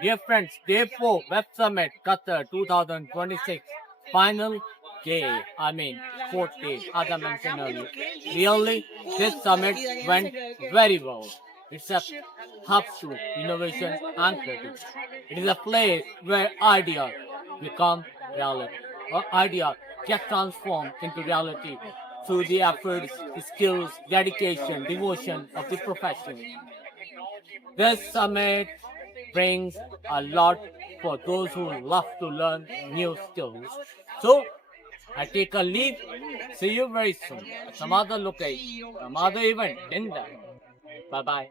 dear friends, Day 4 Web Summit Qatar 2026 final day, fourth day, as I mentioned earlier. Really, this summit went very well. It's a hub to innovation and creativity. It is a place where ideas become reality, or ideas get transformed into reality through the efforts, skills, dedication, devotion of the profession. This summit brings a lot for those who love to learn new skills. So, I take a leave. See you very soon at some other location, some other event in there. Bye-bye.